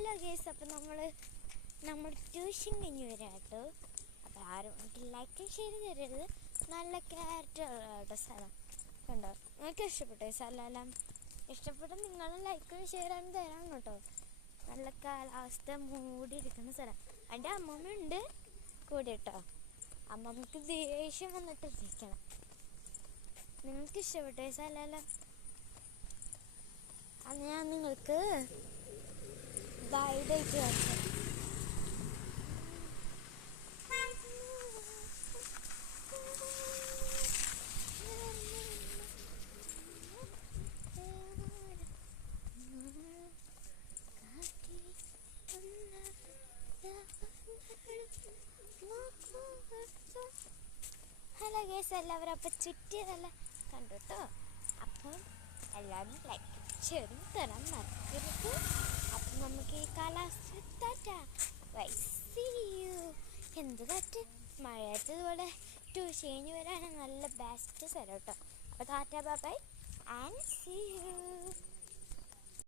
Hello guys, അപ്പം നമ്മൾ tuition കഴിഞ്ഞ് വരാം കേട്ടോ. അപ്പോൾ ആരും എനിക്ക് ലൈക്കും ഷെയർ തരരുത്. നല്ല ക്യാരക്ടർ സ്ഥലം കണ്ടോ. നിങ്ങൾക്ക് ഇഷ്ടപ്പെട്ടോ ഈ സ്ഥലമെല്ലാം? ഇഷ്ടപ്പെട്ട നിങ്ങൾ ലൈക്കും ഷെയറും തരാം കേട്ടോ. നല്ല കാലാവസ്ഥ മൂടിയിരിക്കുന്ന സ്ഥലം. എൻ്റെ അമ്മമ്മ ഉണ്ട് കൂടെ കേട്ടോ. അമ്മമ്മക്ക് ദേഷ്യം വന്നിട്ട് ഇരിക്കണം. നിങ്ങൾക്ക് ഇഷ്ടപ്പെട്ടോ ഈ സ്ഥലമെല്ലാം? അത് ഞാൻ നിങ്ങൾക്ക് ഗൈഡായിട്ട് വരട്ടെ. ഹലോ ഗേസ്, എല്ലാവരും അപ്പം ചുറ്റിയതെല്ലാം കണ്ടു കേട്ടോ. അപ്പം എല്ലാവരും ലൈക്ക് ഷെയറും തരാൻ മറക്കരുത്. അപ്പം നമുക്ക് ഈ കാലാവസ്ഥ എന്ത് കാറ്റ് മഴയത്തതുപോലെ ട്യൂഷൻ വരാണ് നല്ല ബെസ്റ്റ് സ്ഥലം കേട്ടോ. അപ്പോൾ tata bye bye and see U.